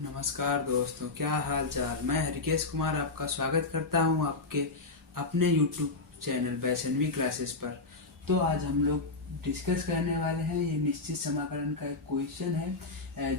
नमस्कार दोस्तों, क्या हाल चाल। मैं हरिकेश कुमार आपका स्वागत करता हूं आपके अपने YouTube चैनल वैष्णवी क्लासेस पर। तो आज हम लोग डिस्कस करने वाले हैं ये निश्चित समाकलन का एक क्वेश्चन है।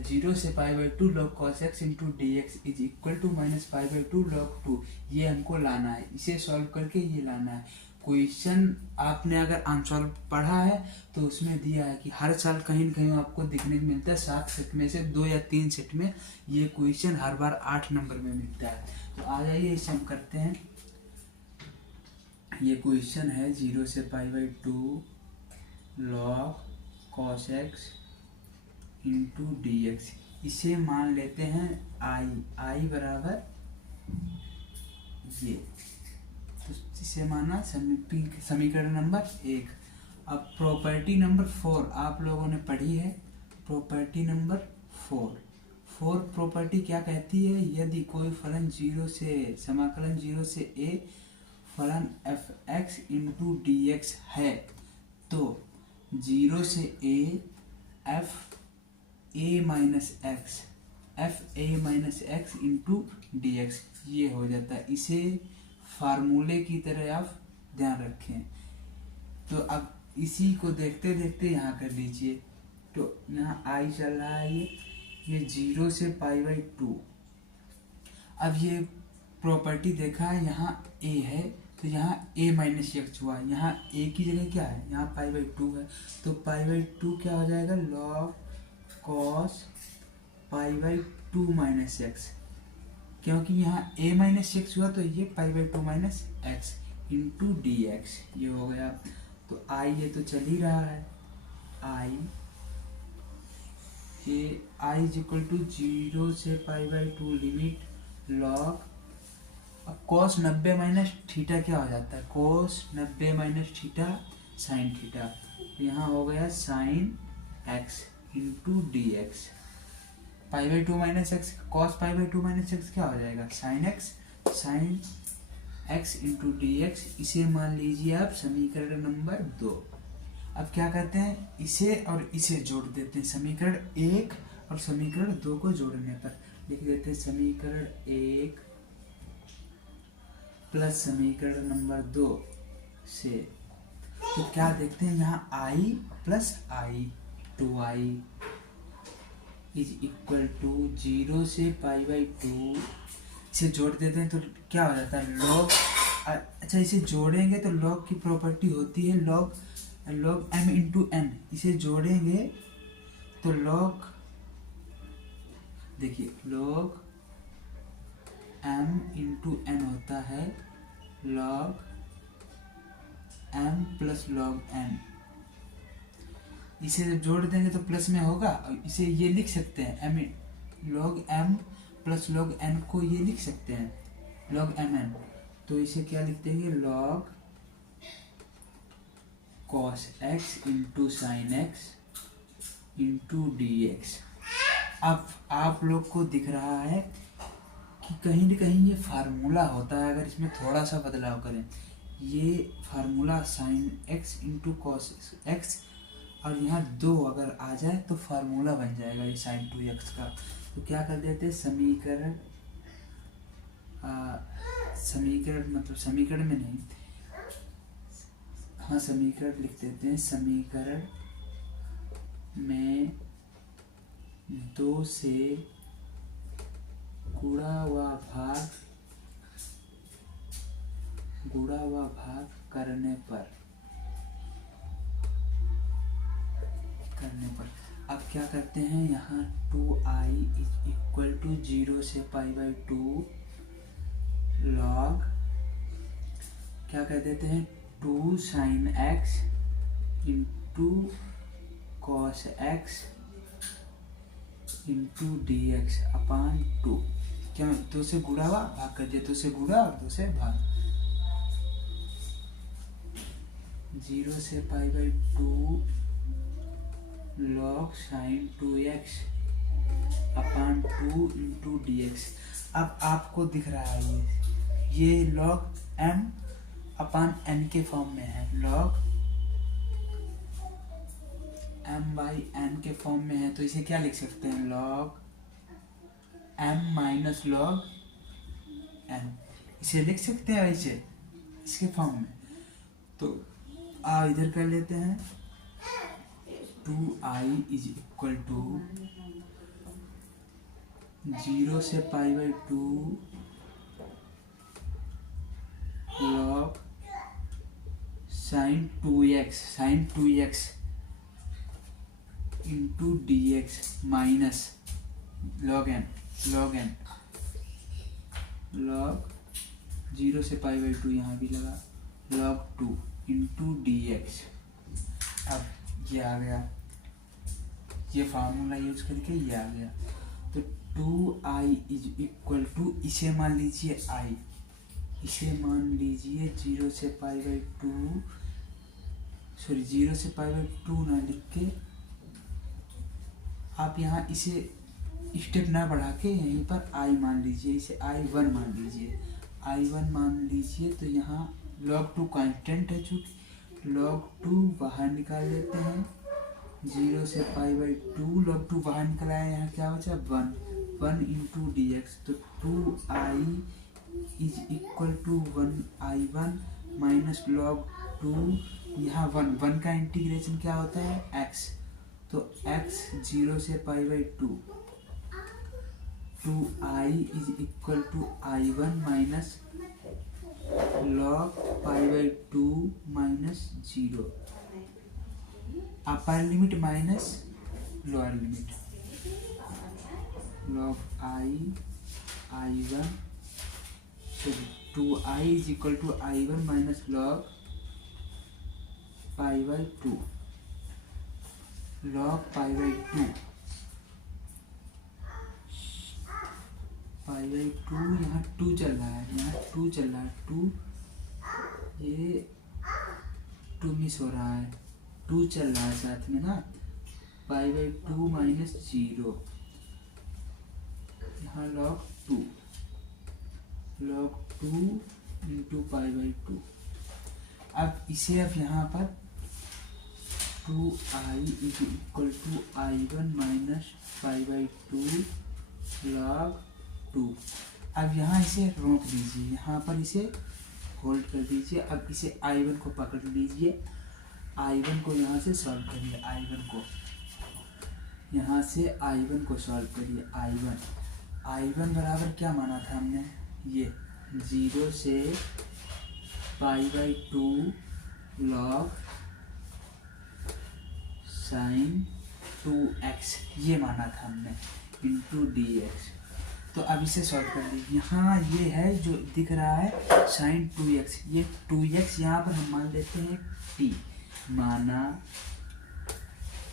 0 से π/2 log cos x into D X is equal to -π/2 log 2। ये हमको लाना है, इसे सॉल्व करके ये लाना है। क्वेश्चन आपने अगर आंसर पढ़ा है तो उसमें दिया है कि हर साल कहीं न कहीं आपको दिखने को मिलता है 7 सेट में से 2 या 3 सेट में ये क्वेश्चन हर बार 8 नंबर में मिलता है। तो आ जाइए इसे हम करते हैं। ये क्वेश्चन है 0 से π/2 log cos x into D X. इसे मान लेते हैं आई बराबर ये, तो इसे माना समीकरण नंबर 1। अब प्रॉपर्टी नंबर 4 आप लोगों ने पढ़ी है। प्रॉपर्टी नंबर 4 प्रॉपर्टी क्या कहती है? यदि कोई फलन 0 से समाकलन 0 से a फलन F x into D x है तो 0 से a F A minus X into D X ये हो जाता है। इसे फार्मूले की तरह आप ध्यान रखें। तो अब इसी को देखते देखते यहाँ कर लीजिए। तो यहाँ आई चल रहा है ये 0 से π/2। अब ये प्रॉपर्टी देखा है, यहाँ a है तो यहाँ a माइनस एक्स हुआ। यहाँ a की जगह क्या है? यहाँ π/2 है तो π/2 क्या हो जाएगा? log cos π/2 माइनस एक्स, क्योंकि यहाँ a माइनस एक्स हुआ तो ये π/2 minus X into D X ये हो गया। तो आई ये तो चल ही रहा है, आई इज इक्वल टू 0 से π/2 लिमिट लॉग। अब cos 90 माइनस थीटा क्या हो जाता है? cos 90 minus theta sine theta, यहाँ हो गया sine X into D X. π/2 minus X cos π/2 minus X क्या हो जाएगा? Sine X into D X. इसे मान लीजिए आप समीकरण नंबर 2। अब क्या करते हैं? इसे और इसे जोड़ देते हैं। समीकरण 1 और समीकरण 2 को जोड़ने पर लिख देते हैं समीकरण 1 प्लस समीकरण नंबर 2 से। तो क्या देखते हैं? यहाँ I plus I 2i is equal to 0 से π/2। इसे जोड़ देते हैं तो क्या हो जाता है? लॉग। अच्छा, इसे जोड़ेंगे तो लॉग की प्रॉपर्टी होती है लॉग m इंटू एन। इसे जोड़ेंगे तो लॉग, देखिए लॉग m इंटू एन होता है log m plus log n। इसे जब जोड़ देंगे तो प्लस में होगा। इसे ये लिख सकते हैं log m plus log n को ये लिख सकते हैं log mn। तो इसे क्या लिख देंगे? log cos x into sine x into D x. अब आप लोग को दिख रहा है कि कहीं न कहीं ये फार्मूला होता है। अगर इसमें थोड़ा सा बदलाव करें, ये formula sign x into cos x और यहाँ 2 अगर आ जाए तो फार्मूला बन जाएगा ये sin 2x का। तो क्या कर देते हैं? समीकरण मतलब समीकरण में नहीं, हाँ समीकरण लिख देते हैं। समीकरण में 2 से गुणा व भाग करने पर अब क्या करते हैं? यहाँ 2i इज इक्वल टू 0 से π/2 लॉग क्या कर देते हैं? 2 sine x into cos x into D X upon 2। क्या 2 से गुणा हुआ भाग कर दिया, 2 से गुणा और 2 से भाग। 0 से π/2 log sin 2x अपान 2 इंटू डी एक्स। अब आपको दिख रहा है ये log m अपान n के फॉर्म में है, log m/n के फॉर्म में है। तो इसे क्या लिख सकते हैं? log m minus log n, इसे लिख सकते हैं ऐसे इसके फॉर्म में। तो इधर कर लेते हैं 2i इज इक्वल टू 0 से pi by 2 log sign 2x into dx minus log n log 0 से पाई बाई 2 यहाँ भी लगा log 2 इंटू dx। अब ये आ गया, ये फार्मूला यूज करके ये आ गया। तो 2i इज इक्वल टू, इसे मान लीजिए i, इसे मान लीजिए 0 से पाई बाई 2, सॉरी 0 से पाई बाई 2 ना लिख के आप यहाँ इसे स्टेप ना बढ़ा के यहीं पर i मान लीजिए, इसे i1 मान लीजिए, i1 मान लीजिए। तो यहाँ log 2 कांस्टेंट है, चूँकि log 2 बाहर निकाल लेते हैं, 0 से पाई बाई 2 log 2 बाहर निकल आया, यहाँ क्या बचा 1 इंटू dx। तो 2i is equal to 1i1 minus log 2, यहाँ 1 का इंटीग्रेशन क्या होता है x, तो x 0 से pi by 2i is equal to i1 minus log pi by 2 minus 0, upper limit minus lower limit, log i1 2i is equal to i1 minus log pi by 2, log pi by 2 यहाँ 2 चल रहा है, यहाँ 2 चल रहा है, 2 ये 2 miss हो रहा है, 2 चल रहा है साथ में ना, पाई बाई 2 माइनस 0, यहाँ log 2 इंटू पाई बाई 2। अब इसे अब यहाँ पर 2i is equal to i1 minus pi by 2 log 2। अब यहाँ इसे रोक दीजिए, यहाँ पर इसे होल्ड कर दीजिए। अब इसे i1 को पकड़ लीजिए, i1 को यहाँ से सॉल्व करिए, i1 को यहाँ से i1 को सॉल्व करिए। i1 बराबर क्या माना था हमने, ये 0 से pi by 2 log sign 2x ये माना था हमने इंटू dx। तो अब इसे सॉल्व कर लीजिए, यहाँ ये है जो दिख रहा है साइन 2x, ये 2x यहाँ पर हम मान लेते हैं t, माना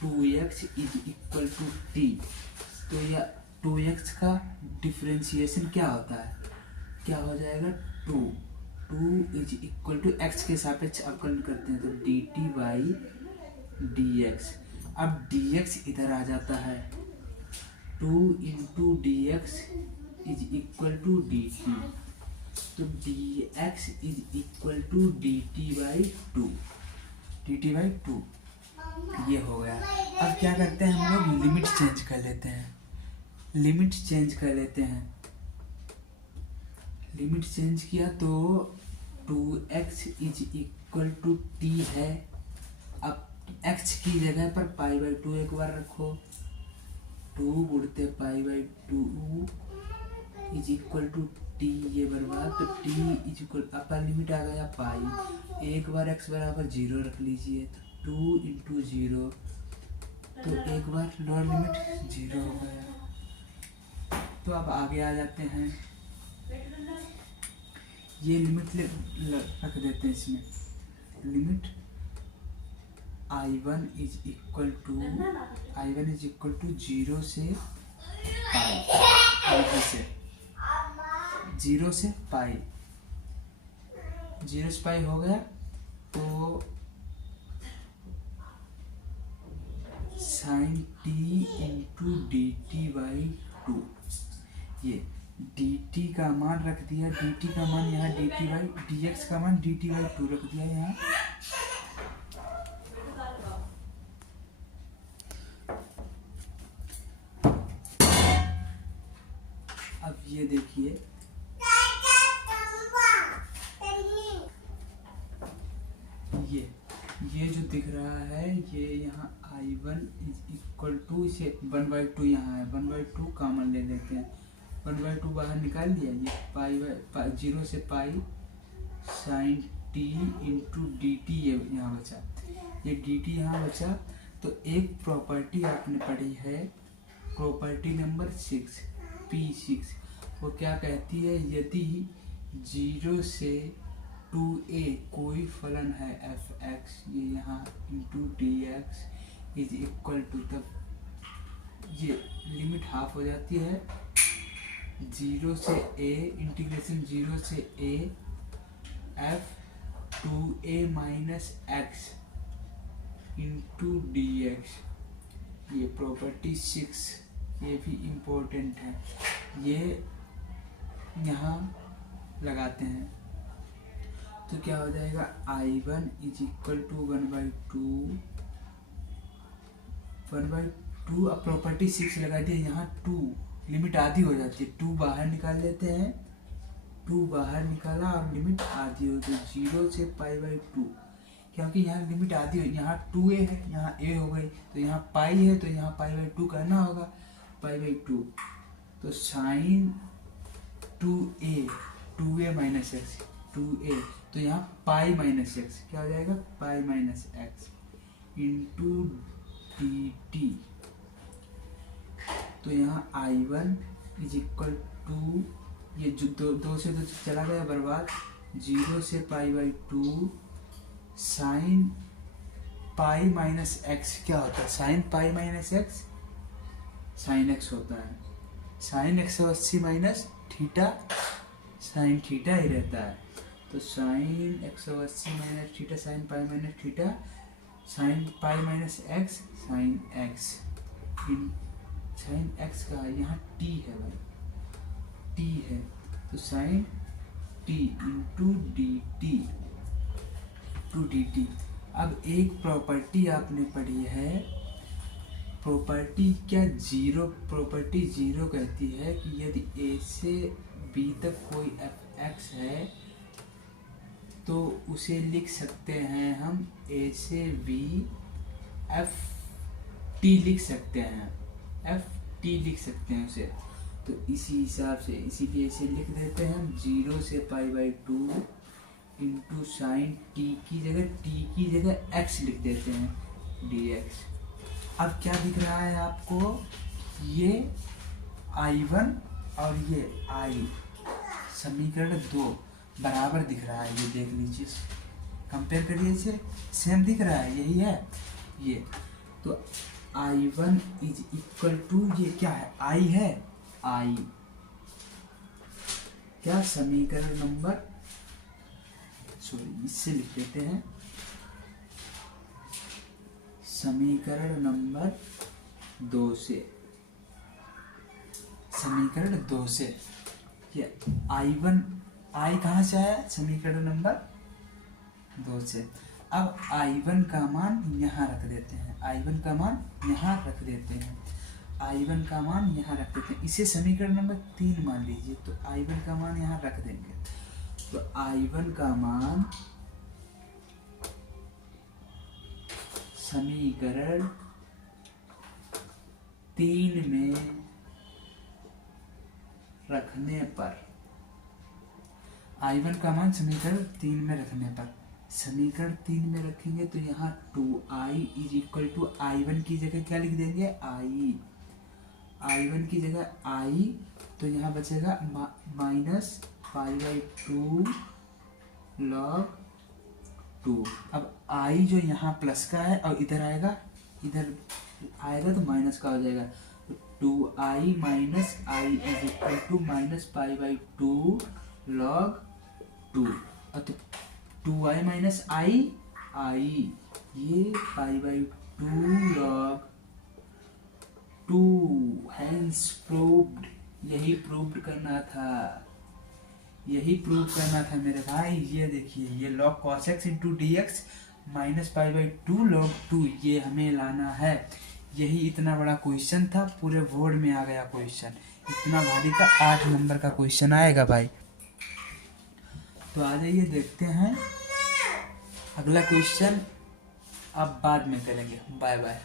2x is equal to t। तो यह 2x का डिफरेंशिएशन क्या होता है, क्या हो जाएगा 2 इज इक्वल टू x के सापेक्ष अवकलन करते हैं, तो dt बाई dx। अब dx इधर आ जाता है, 2 into dx is equal to dt, तो dx is equal to dt by 2, ये हो गया। अब क्या करते हैं हम लोग, लिमिट चेंज कर लेते हैं, लिमिट चेंज किया तो 2x is equal to t है। अब x की जगह पर पाई बाई 2 एक बार रखो, 2 गुणते pi by 2 is equal to t, ये बर्बाद, तो t is equal, upper limit आ गया पाई, एक बार x बराबर 0 रख लीजिए, तो 2 इंटू 0, तो एक बार लोअर लिमिट 0 हो गया। तो अब आगे आ जाते हैं, ये लिमिट रख देते हैं इसमें, limit i1 is equal to 0 से पाई, 0 से पाई हो गया। तो sine t into dt by 2, ये dt का मान रख दिया, dt का मान यहाँ dt बाई dx का मान dt बाई 2 रख दिया यहाँ। अब ये देखिए, ये जो दिख रहा है, ये यहाँ I1 इज इक्वल टू, इसे 1/2 यहाँ है, 1/2 कॉमन ले लेते हैं, 1/2 बाहर निकाल दिया, ये पाई 0 से pi sine t into D T, ये यहाँ बचा, ये डी टी यहाँ बचा। तो एक प्रॉपर्टी आपने पढ़ी है, प्रॉपर्टी नंबर 6 P6, वो क्या कहती है, यदि 0 से 2a कोई फलन है f(x), ये यहाँ into dx is equal to, तब ये लिमिट हाफ हो जाती है, 0 से a इंटीग्रेशन 0 से a f 2a minus x into dx, ये प्रॉपर्टी 6, ये भी इम्पोर्टेंट है, ये यहाँ लगाते हैं। तो क्या हो जाएगा, I1 इज इक्वल टू 1/2, अब प्रॉपर्टी 6 लगा दिए, यहाँ 2 लिमिट आधी हो जाती है, 2 बाहर निकाल लेते हैं, 2 बाहर निकाला और लिमिट आधी हो गई, 0 से π/2, क्योंकि यहाँ लिमिट आधी है, यहाँ 2a है, यहाँ a हो गई, तो यहाँ पाई है, तो यहाँ π/2 करना होगा, π/2, तो sign 2a minus x, 2a, तो यहाँ पाई माइनस एक्स क्या हो जाएगा, पाई minus X into D T. तो यहाँ I1 इज इक्वल टू, ये जो दो से दो चला गया बर्बाद, 0 से π/2 साइन पाई माइनस एक्स क्या होता है, sine pi minus X sine X होता है, sine 180 minus theta sine theta ही रहता है। तो sine 180 minus theta sine pi minus theta sine pi minus X sine X, इन साइन एक्स का यहाँ टी है भाई, टी है, तो sine T into D T, two D T. अब एक प्रॉपर्टी आपने पढ़ी है, प्रॉपर्टी क्या, प्रॉपर्टी जीरो कहती है कि यदि a से b तक कोई f(x) है तो उसे लिख सकते हैं हम a से b f(t) लिख सकते हैं, f(t) लिख सकते हैं उसे। तो इसी हिसाब से इसीलिए इसे लिख देते हैं हम 0 से π/2 इंटू साइन t की जगह x लिख देते हैं dx। अब क्या दिख रहा है आपको, ये I1 और ये I समीकरण 2 बराबर दिख रहा है, ये देख लीजिए, कंपेयर करिए, इसे सेम दिख रहा है, यही है ये। तो I1 इज इक्वल टू, ये क्या है, I है, I क्या, समीकरण नंबर, सॉरी इससे लिख देते हैं, समीकरण नंबर 2 से, समीकरण 2 से ये I1 I कहाँ से आया, समीकरण नंबर 2 से। अब I1 का मान यहाँ रख देते हैं, I1 का मान यहाँ रख देते हैं, I1 का मान यहाँ रख देते हैं, इसे समीकरण नंबर 3 मान लीजिए। तो I1 का मान यहाँ रख देंगे, तो I1 का मान समीकरण 3 में रखने पर, I1 का मान समीकरण 3 में रखने पर, समीकरण 3 में रखेंगे तो यहाँ 2i is equal to I1 की जगह क्या लिख देंगे, I1 की जगह I, तो यहाँ बचेगा माइनस π/2 log 2। अब I जो यहाँ प्लस का है और इधर आएगा तो माइनस का हो जाएगा, तो 2i minus I is equal to minus π/2 log 2, और तो 2i माइनस I ये π/2 log 2, हेंस प्रूव्ड, यही प्रूव करना था, यही प्रूव करना था मेरे भाई। ये देखिए, ये log cos x into D X minus π/2 log 2, ये हमें लाना है, यही इतना बड़ा क्वेश्चन था, पूरे बोर्ड में आ गया क्वेश्चन, इतना भारी का 8 नंबर का क्वेश्चन आएगा भाई। तो आ जाइए देखते हैं अगला क्वेश्चन, अब बाद में करेंगे। Bye bye.